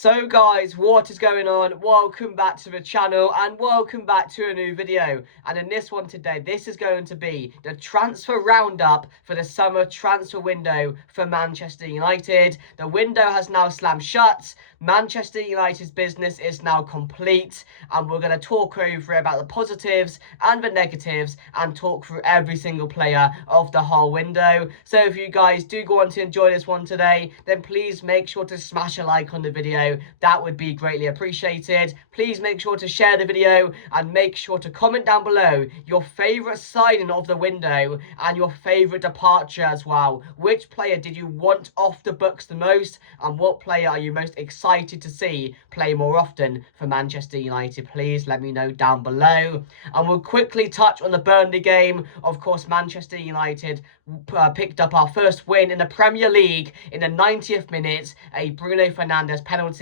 So guys, what is going on? Welcome back to the channel and welcome back to a new video. And in this one today, this is going to be the transfer roundup for the summer transfer window for Manchester United. The window has now slammed shut. Manchester United's business is now complete, and we're going to talk over about the positives and the negatives and talk through every single player of the whole window. So if you guys do go on to enjoy this one today, then please make sure to smash a like on the video. That would be greatly appreciated. Please make sure to share the video and make sure to comment down below your favourite signing of the window and your favourite departure as well. Which player did you want off the books the most, and what player are you most excited to see play more often for Manchester United? Please let me know down below. And we'll quickly touch on the Burnley game. Of course, Manchester United picked up our first win in the Premier League in the 90th minute, a Bruno Fernandes penalty,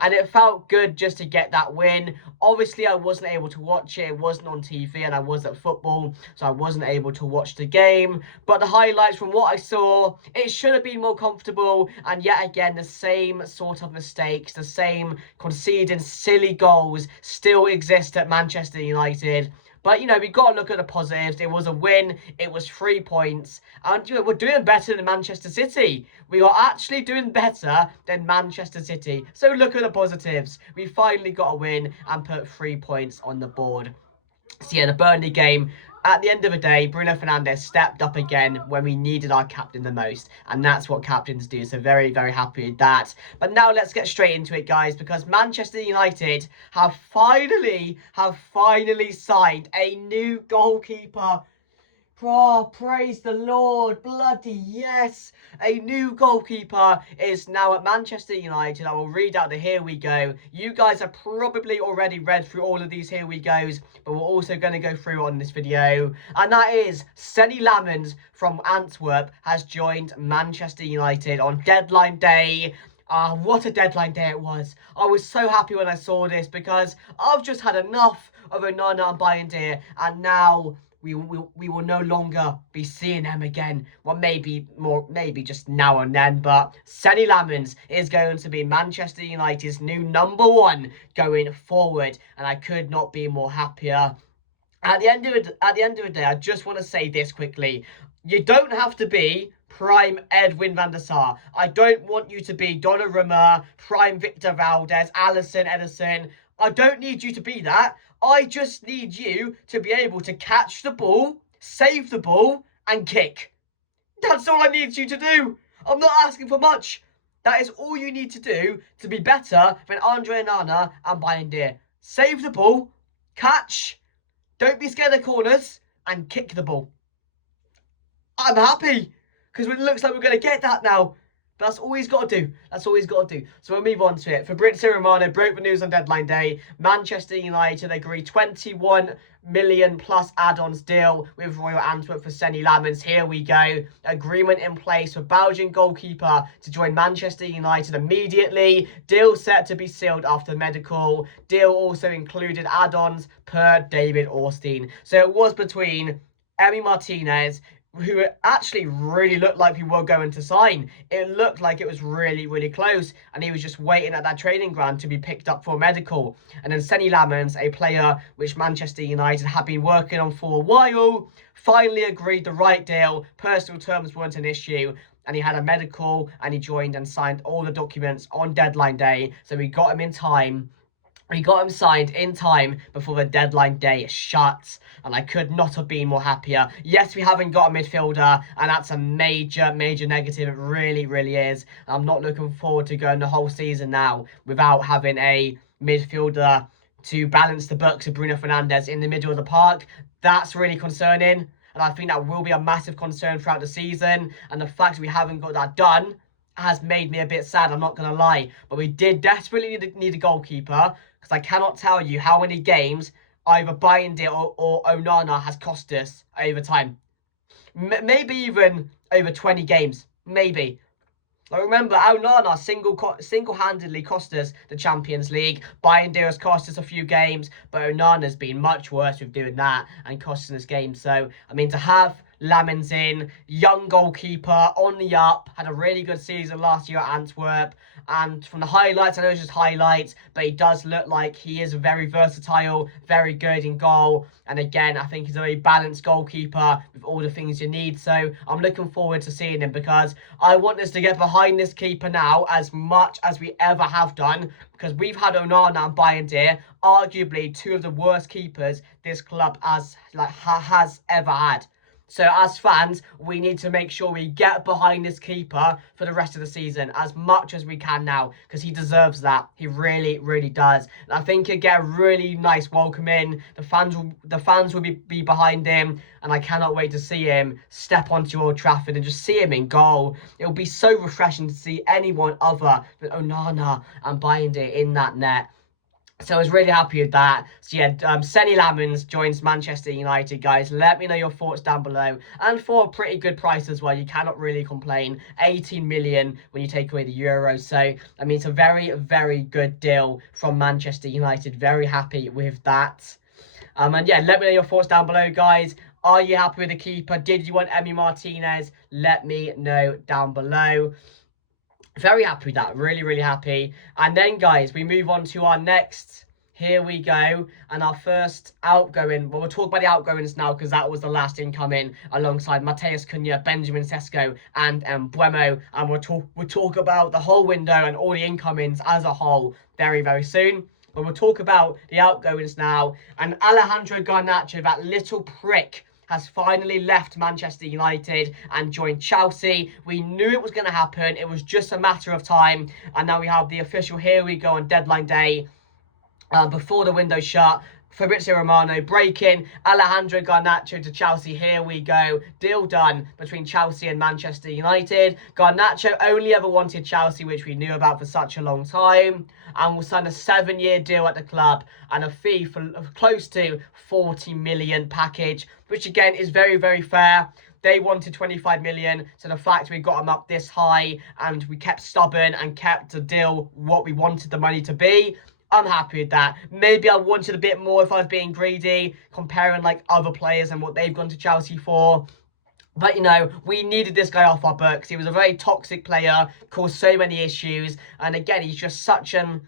and it felt good just to get that win. Obviously, I wasn't able to watch it. It wasn't on TV and I was at football, so I wasn't able to watch the game. But the highlights from what I saw, it should have been more comfortable, and yet again, the same sort of mistakes, the same conceding silly goals still exist at Manchester United. But, you know, we've got to look at the positives. It was a win. It was 3 points. And, you know, we're doing better than Manchester City. We are actually doing better than Manchester City. So look at the positives. We finally got a win and put 3 points on the board. So, yeah, the Burnley game, at the end of the day, Bruno Fernandes stepped up again when we needed our captain the most. And that's what captains do. So very, very happy with that. But now let's get straight into it, guys, because Manchester United have finally signed a new goalkeeper. Oh, praise the Lord. Bloody yes. A new goalkeeper is now at Manchester United. I will read out the here we go. You guys have probably already read through all of these here we goes, but we're also going to go through on this video. And that is Lammens from Antwerp has joined Manchester United on deadline day. What a deadline day it was. I was so happy when I saw this because I've just had enough of Onana and Bayindir, and now we will no longer be seeing them again. Well, maybe just now and then, but Lammens is going to be Manchester United's new number one going forward, and I could not be more happier. At the end of the day, I just want to say this quickly. You don't have to be prime Edwin van der Sar. I don't want you to be Donnarumma, prime Victor Valdez, Alisson, Edison. I don't need you to be that. I just need you to be able to catch the ball, save the ball, and kick. That's all I need you to do. I'm not asking for much. That is all you need to do to be better than Andre Onana and Bayindir. Save the ball, catch, don't be scared of corners, and kick the ball. I'm happy, because it looks like we're going to get that now. But that's all he's got to do. That's all he's got to do. So we'll move on to it. Fabrizio Romano broke the news on deadline day. Manchester United agreed 21 million plus add-ons deal with Royal Antwerp for Lammens. Here we go. Agreement in place for Belgian goalkeeper to join Manchester United immediately. Deal set to be sealed after medical. Deal also included add-ons per David Ornstein. So it was between Emi Martinez, who actually really looked like we were going to sign. It looked like it was really, really close, and he was just waiting at that training ground to be picked up for medical. And then Lammens, a player which Manchester United have been working on for a while, finally agreed the right deal. Personal terms weren't an issue, and he had a medical, and he joined and signed all the documents on deadline day, so we got him in time. We got him signed in time before the deadline day shuts, and I could not have been more happier. Yes, we haven't got a midfielder, and that's a major negative. It really, really is. I'm not looking forward to going the whole season now without having a midfielder to balance the books of Bruno Fernandes in the middle of the park. That's really concerning, and I think that will be a massive concern throughout the season, and the fact we haven't got that done has made me a bit sad, I'm not going to lie. But we did desperately need a goalkeeper, because I cannot tell you how many games either Bayindir or Onana has cost us over time. Maybe even over 20 games. Maybe. I remember Onana single-handedly cost us the Champions League. Bayindir has cost us a few games, but Onana's been much worse with doing that and costing us games. So, I mean, to have Lammens in, young goalkeeper, on the up, had a really good season last year at Antwerp. And from the highlights, I know it's just highlights, but he does look like he is very versatile, very good in goal. And again, I think he's a very balanced goalkeeper with all the things you need. So I'm looking forward to seeing him, because I want us to get behind this keeper now as much as we ever have done, because we've had Onana and Bayern, arguably two of the worst keepers this club has ever had. So as fans, we need to make sure we get behind this keeper for the rest of the season as much as we can now, because he deserves that. He really, really does. And I think he'll get a really nice welcome in. The fans will be behind him, and I cannot wait to see him step onto Old Trafford and just see him in goal. It'll be so refreshing to see anyone other than Onana and Bayern in that net. So I was really happy with that. So yeah, Senny Lammens joins Manchester United, guys. Let me know your thoughts down below. And for a pretty good price as well, you cannot really complain. 18 million when you take away the Euros. So, I mean, it's a very, very good deal from Manchester United. Very happy with that. And yeah, let me know your thoughts down below, guys. Are you happy with the keeper? Did you want Emi Martinez? Let me know down below. Very happy with that. Really, really happy. And then, guys, we move on to our next. Here we go. And our first outgoing. Well, we'll talk about the outgoings now, because that was the last incoming alongside Mateus Cunha, Benjamin Sesko, and Buemo. And we'll talk about the whole window and all the incomings as a whole very, very soon. But we'll talk about the outgoings now. And Alejandro Garnacho, that little prick, has finally left Manchester United and joined Chelsea. We knew it was going to happen. It was just a matter of time. And now we have the official here we go on deadline day, before the window shut. Fabrizio Romano breaking, Alejandro Garnacho to Chelsea. Here we go. Deal done between Chelsea and Manchester United. Garnacho only ever wanted Chelsea, which we knew about for such a long time, and will sign a 7-year deal at the club and a fee for close to 40 million package, which again is very, very fair. They wanted 25 million, so the fact we got them up this high and we kept stubborn and kept the deal what we wanted the money to be, I'm happy with that. Maybe I wanted a bit more if I was being greedy, comparing like other players and what they've gone to Chelsea for. But, you know, we needed this guy off our books. He was a very toxic player, caused so many issues. And again, he's just such an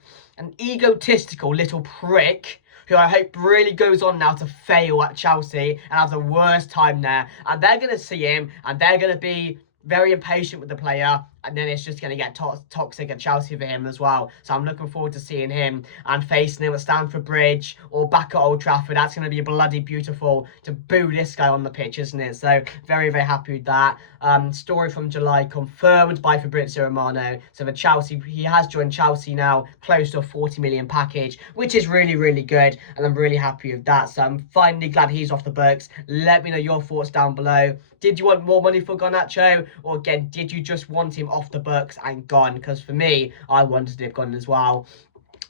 egotistical little prick who I hope really goes on now to fail at Chelsea and have the worst time there. And they're going to see him and they're going to be very impatient with the player, and then it's just going to get toxic at Chelsea for him as well. So I'm looking forward to seeing him and facing him at Stamford Bridge or back at Old Trafford. That's going to be bloody beautiful to boo this guy on the pitch, isn't it? So very, very happy with that. Story from July confirmed by Fabrizio Romano. So for Chelsea, he has joined Chelsea now, close to a 40 million package, which is really, really good. And I'm really happy with that. So I'm finally glad he's off the books. Let me know your thoughts down below. Did you want more money for Garnacho? Or again, did you just want him off the books and gone? Because for me, I wanted him gone as well.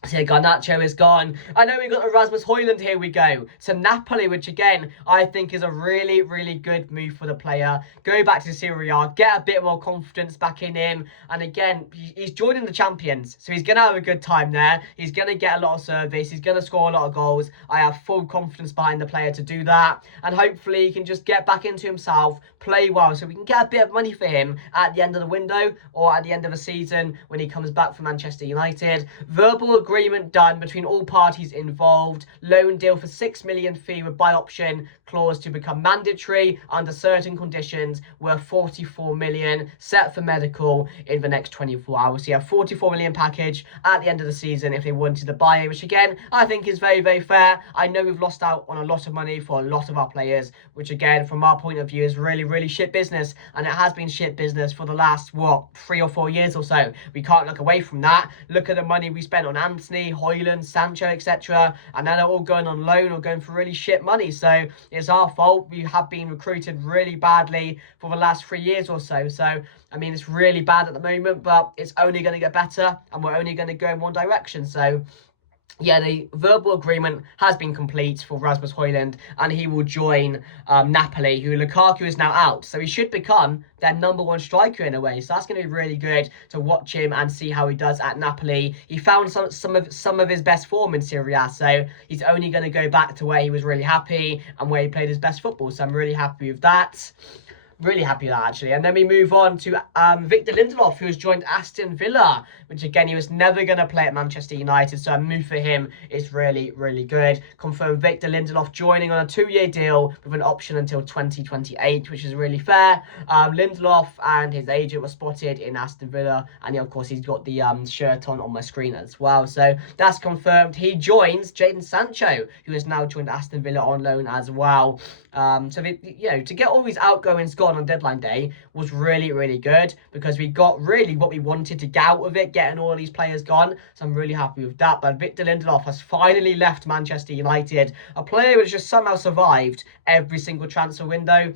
So yeah, Garnacho is gone. I know we got Erasmus Højlund, here we go. To Napoli, which again, I think is a really, really good move for the player. Go back to Serie A, get a bit more confidence back in him. And again, he's joining the champions. So he's going to have a good time there. He's going to get a lot of service. He's going to score a lot of goals. I have full confidence behind the player to do that. And hopefully he can just get back into himself, play well, so we can get a bit of money for him at the end of the window or at the end of the season when he comes back from Manchester United. Verbal agreement done between all parties involved. Loan deal for 6 million fee with buy option clause to become mandatory under certain conditions, worth 44 million, set for medical in the next 24 hours. So yeah, 44 million package at the end of the season if they wanted to buy it, which again, I think is very, very fair. I know we've lost out on a lot of money for a lot of our players, which again, from our point of view, is really, really shit business. And it has been shit business for the last, what, 3 or 4 years or so. We can't look away from that. Look at the money we spent on Anthony, Højlund, Sancho, etc. And now they're all going on loan or going for really shit money. So it's our fault. We have been recruited really badly for the last 3 years or so. So, I mean, it's really bad at the moment, but it's only going to get better and we're only going to go in one direction. So yeah, the verbal agreement has been complete for Rasmus Højlund, and he will join Napoli, who Lukaku is now out. So he should become their #1 striker in a way. So that's going to be really good to watch him and see how he does at Napoli. He found some of his best form in Serie A, so he's only going to go back to where he was really happy and where he played his best football. So I'm really happy with that. Really happy with that, actually. And then we move on to Victor Lindelof, who has joined Aston Villa, which again, he was never going to play at Manchester United, so a move for him is really, really good. Confirmed Victor Lindelof joining on a 2-year deal with an option until 2028, which is really fair. Lindelof and his agent were spotted in Aston Villa, and of course, he's got the shirt on my screen as well. So that's confirmed. He joins Jadon Sancho, who has now joined Aston Villa on loan as well. So, to get all these outgoings gone on deadline day was really, really good, because we got really what we wanted to get out of it, getting all these players gone. So I'm really happy with that. But Victor Lindelof has finally left Manchester United, a player who has just somehow survived every single transfer window.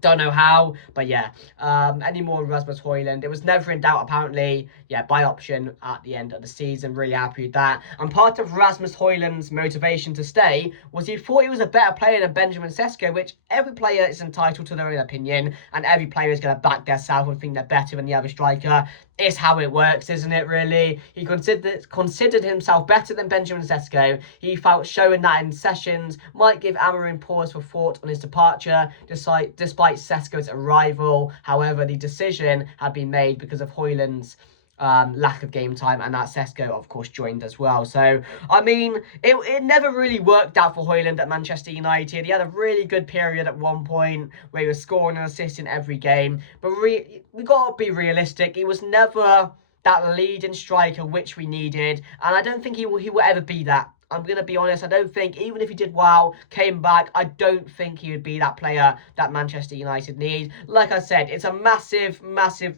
Don't know how, but yeah. Any more Rasmus Højlund? It was never in doubt, apparently. Yeah, by option at the end of the season. Really happy with that. And part of Rasmus Højlund's motivation to stay was he thought he was a better player than Benjamin Sesko, which every player is entitled to their own opinion, and every player is going to back their self and think they're better than the other striker. It's how it works, isn't it, really? He considered himself better than Benjamin Sesko. He felt showing that in sessions might give Amorim pause for thought on his departure, despite Sesko's arrival. However, the decision had been made because of Højlund's lack of game time, and that Sesko, of course, joined as well. So, I mean, it never really worked out for Højlund at Manchester United. He had a really good period at one point where he was scoring and assisting every game, but we got to be realistic. He was never that leading striker which we needed, and I don't think he will ever be that. I'm going to be honest, I don't think, even if he did well, came back, I don't think he would be that player that Manchester United need. Like I said, it's a massive,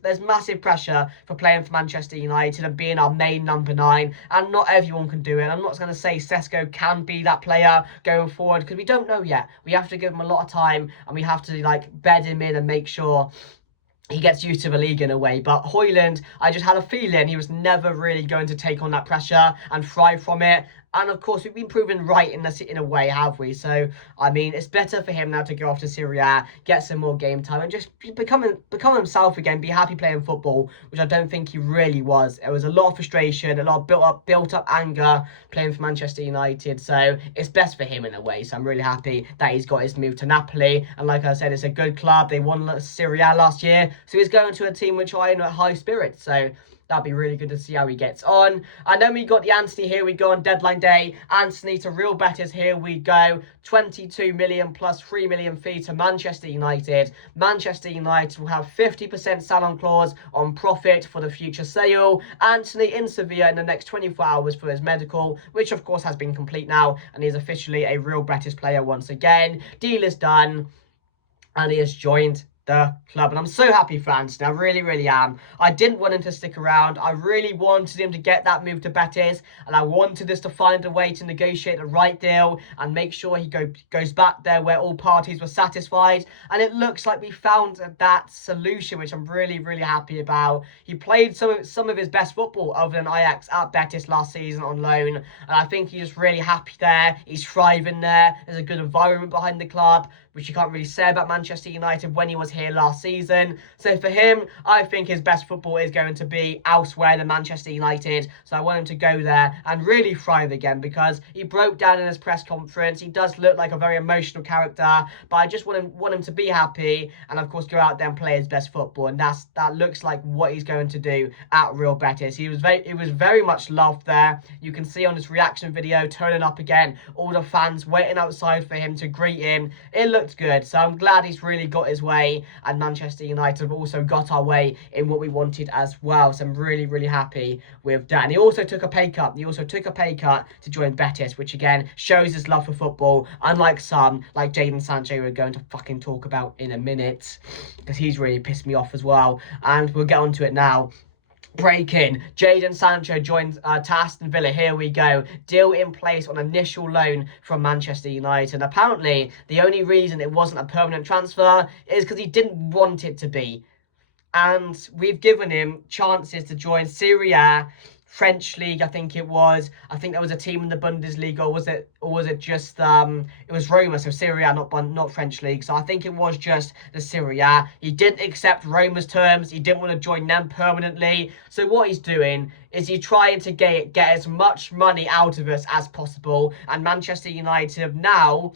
there's massive pressure for playing for Manchester United and being our main number 9, and not everyone can do it. I'm not going to say Sesko can be that player going forward, because we don't know yet. We have to give him a lot of time, and we have to, bed him in and make sure he gets used to the league in a way. But Højlund, I just had a feeling he was never really going to take on that pressure and thrive from it. And of course, we've been proven right in a way, have we? So, I mean, it's better for him now to go off to Serie A, get some more game time, and just become himself again, be happy playing football, which I don't think he really was. There was a lot of frustration, a lot of built up anger playing for Manchester United. So it's best for him in a way. So I'm really happy that he's got his move to Napoli. And like I said, it's a good club. They won Serie A last year, so he's going to a team which are in a high spirit. So that'd be really good to see how he gets on. And then we got the Antony. Here we go on deadline day. Antony to Real Betis. Here we go. 22 million plus 3 million fee to Manchester United. Manchester United will have 50% salon clause on profit for the future sale. Antony in Sevilla in the next 24 hours for his medical, which of course has been complete now, and he's officially a Real Betis player once again. Deal is done, and he has joined the club, and I'm so happy for Antony. I really, really am. I didn't want him to stick around. I really wanted him to get that move to Betis, and I wanted us to find a way to negotiate the right deal and make sure he goes back there where all parties were satisfied. And it looks like we found that solution, which I'm really, really happy about. He played some of his best football other than Ajax at Betis last season on loan, and I think he's really happy there. He's thriving there. There's a good environment behind the club, which you can't really say about Manchester United when he was here last season. So for him, I think his best football is going to be elsewhere than Manchester United. So I want him to go there and really thrive again, because he broke down in his press conference. He does look like a very emotional character, but I just want him to be happy and of course go out there and play his best football. And that looks like what he's going to do at Real Betis. He was very much loved there. You can see on his reaction video turning up again, all the fans waiting outside for him to greet him. It looked good, so I'm glad he's really got his way, and Manchester United have also got our way in what we wanted as well. So I'm really, really happy with that. And he also took a pay cut. To join Betis, which again shows his love for football, unlike some like Jadon Sancho we're going to fucking talk about in a minute, because he's really pissed me off as well, and we'll get onto it now. Breaking, Jadon Sancho joins to Aston Villa. Here we go. Deal in place on initial loan from Manchester United. Apparently, the only reason it wasn't a permanent transfer is because he didn't want it to be. And we've given him chances to join Serie A French league, I think it was. I think there was a team in the Bundesliga, or was it just it was Roma, so Serie A, not French league. So I think it was just the Serie A. He didn't accept Roma's terms. He didn't want to join them permanently. So what he's doing is he's trying to get as much money out of us as possible. And Manchester United have now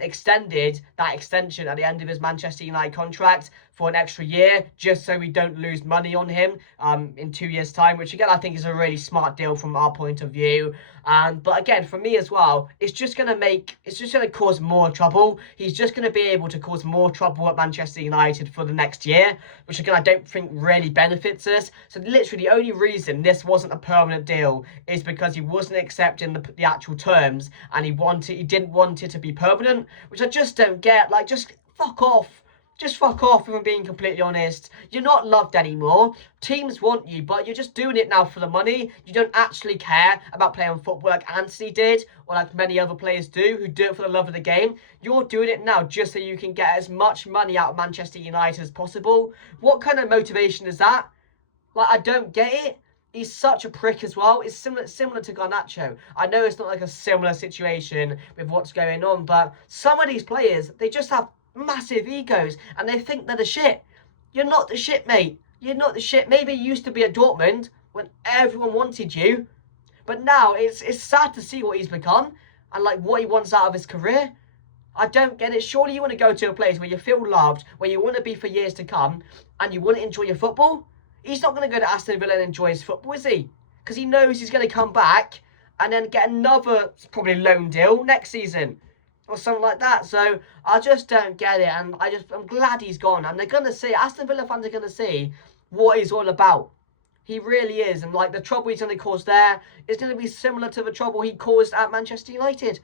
extended that extension at the end of his Manchester United contract for an extra year, just so we don't lose money on him in 2 years' time, which again I think is a really smart deal from our point of view. But again, for me as well, it's just gonna cause more trouble. He's just gonna be able to cause more trouble at Manchester United for the next year, which again I don't think really benefits us. So literally the only reason this wasn't a permanent deal is because he wasn't accepting the actual terms, and he didn't want it to be permanent, which I just don't get. Like, just fuck off. Just fuck off, if I'm being completely honest. You're not loved anymore. Teams want you, but you're just doing it now for the money. You don't actually care about playing football like Anthony did, or like many other players do, who do it for the love of the game. You're doing it now just so you can get as much money out of Manchester United as possible. What kind of motivation is that? Like, I don't get it. He's such a prick as well. It's similar to Garnacho. I know it's not like a similar situation with what's going on, but some of these players, they just have massive egos and they think they're the shit. You're not the shit, mate. You're not the shit. Maybe you used to be at Dortmund when everyone wanted you, but now it's sad to see what he's become and like what he wants out of his career. I don't get it. Surely you want to go to a place where you feel loved, where you want to be for years to come, and you want to enjoy your football. He's not going to go to Aston Villa and enjoy his football, is he? Because he knows he's going to come back and then get another probably loan deal next season or something like that. So I just don't get it, and I'm glad he's gone. And they're going to see, Aston Villa fans are going to see what he's all about. He really is, and like the trouble he's going to cause there is going to be similar to the trouble he caused at Manchester United.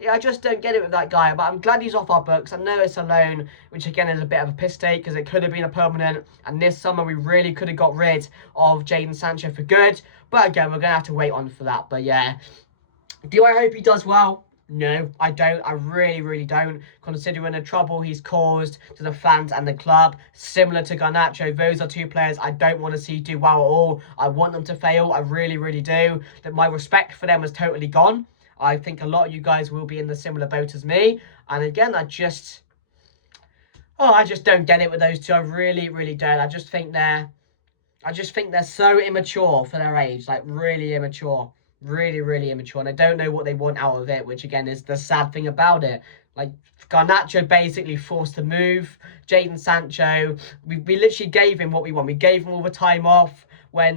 Yeah, I just don't get it with that guy, but I'm glad he's off our books. I know it's a loan, which again is a bit of a piss take because it could have been a permanent, and this summer we really could have got rid of Jadon Sancho for good. But again, we're going to have to wait on for that. But yeah, do I hope he does well? No, I don't. I really, really don't. Considering the trouble he's caused to the fans and the club, similar to Garnacho, those are two players I don't want to see do well at all. I want them to fail. I really, really do. That my respect for them is totally gone. I think a lot of you guys will be in the similar boat as me. And again, I just don't get it with those two. I really, really don't. I just think they're so immature for their age. Like, really immature. Really, really immature. And I don't know what they want out of it, which again is the sad thing about it. Like, Garnacho basically forced to move. Jadon Sancho, we literally gave him what we want. We gave him all the time off when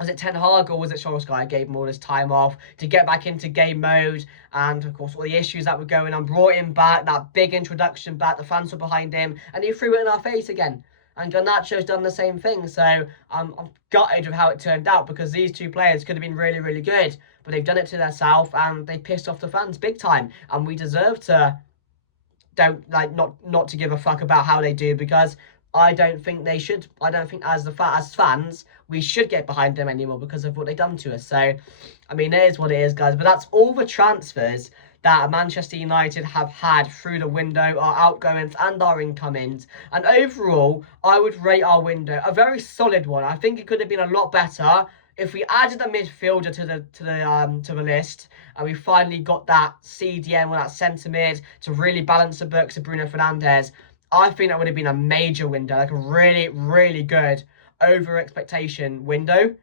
was it Ten Hag or was it Solskjaer gave him all this time off to get back into game mode, and of course all the issues that were going on, brought him back, that big introduction back, the fans were behind him, and he threw it in our face again. And Garnacho's done the same thing, so I'm gutted with how it turned out, because these two players could have been really, really good, but they've done it to themselves and they pissed off the fans big time, and we deserve to not to give a fuck about how they do, because I don't think they should. I don't think as fans we should get behind them anymore because of what they've done to us. So, I mean, it is what it is, guys. But that's all the transfers that Manchester United have had through the window, our outgoings and our incomings. And overall, I would rate our window a very solid one. I think it could have been a lot better if we added a midfielder to the list, and we finally got that CDM or that centre mid to really balance the books of Bruno Fernandes. I think that would have been a major window, like a really, really good over expectation window.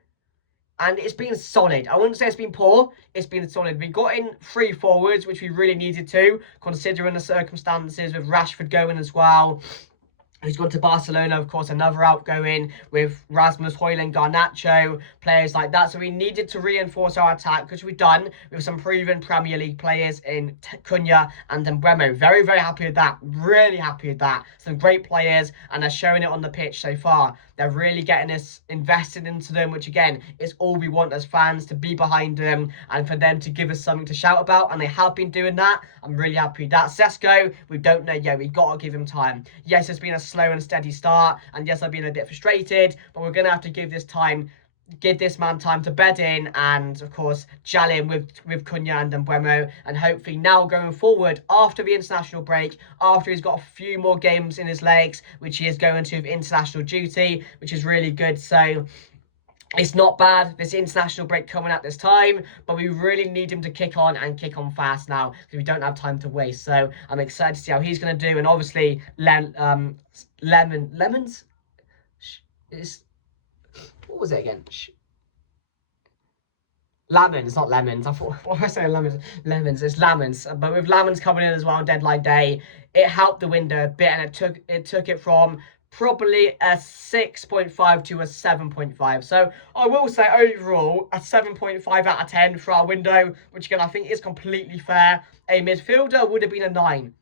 And it's been solid. I wouldn't say it's been poor. It's been solid. We got in 3 forwards, which we really needed to, considering the circumstances with Rashford going as well. He's gone to Barcelona, of course, another outgoing with Rasmus Højlund, Garnacho, players like that. So we needed to reinforce our attack, which we've done with some proven Premier League players in Cunha and Mbeumo. Very, very happy with that. Really happy with that. Some great players, and they're showing it on the pitch so far. They're really getting us invested into them, which again is all we want as fans, to be behind them and for them to give us something to shout about. And they have been doing that. I'm really happy with that. Sesko, we don't know yet. We've got to give him time. Yes, it's been a slow and steady start, and yes, I've been a bit frustrated, but we're going to have to give this man time to bed in, and of course gel in with Cunha and Mbeumo, and hopefully now going forward after the international break, after he's got a few more games in his legs, which he is going to with international duty, which is really good. So It's not bad, this international break coming at this time, but we really need him to kick on and kick on fast now because we don't have time to waste. So I'm excited to see how he's going to do. And obviously, Lammens? It's, what was it again? Lammens, not lemons. I thought, what am I saying? Lemons. Lemons. It's Lammens. But with Lammens coming in as well on deadline day, it helped the window a bit, and it took it from probably a 6.5 to a 7.5. So I will say overall a 7.5 out of 10 for our window, which again I think is completely fair. A midfielder would have been a 9.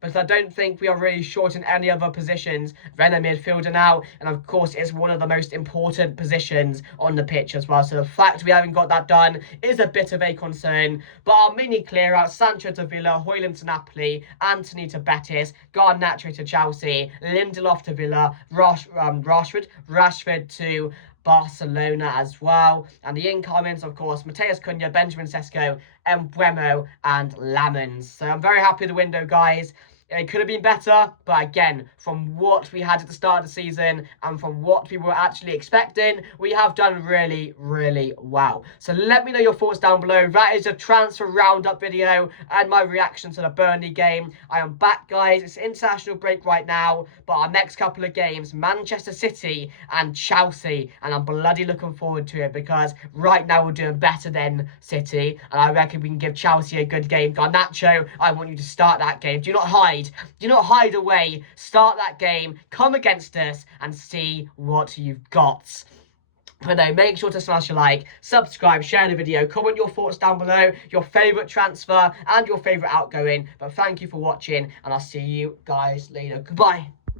But I don't think we are really short in any other positions than a midfielder now. And of course, it's one of the most important positions on the pitch as well. So the fact we haven't got that done is a bit of a concern. But our mini clear out, Sancho to Villa, Højlund to Napoli, Anthony to Betis, Garnacho to Chelsea, Lindelof to Villa, Rashford to Barcelona as well. And the incomings, of course, Mateus Cunha, Benjamin Sesko, Mbeumo, and Lammens. So I'm very happy with the window, guys. It could have been better, but again, from what we had at the start of the season and from what we were actually expecting, we have done really, really well. So let me know your thoughts down below. That is a transfer roundup video and my reaction to the Burnley game. I am back, guys. It's international break right now, but our next couple of games, Manchester City and Chelsea, and I'm bloody looking forward to it because right now we're doing better than City, and I reckon we can give Chelsea a good game. Garnacho, I want you to start that game. Do not hide. Do not hide away. Start that game. Come against us and see what you've got. But no, make sure to smash a like, subscribe, share the video, comment your thoughts down below, your favourite transfer and your favourite outgoing. But thank you for watching, and I'll see you guys later. Goodbye.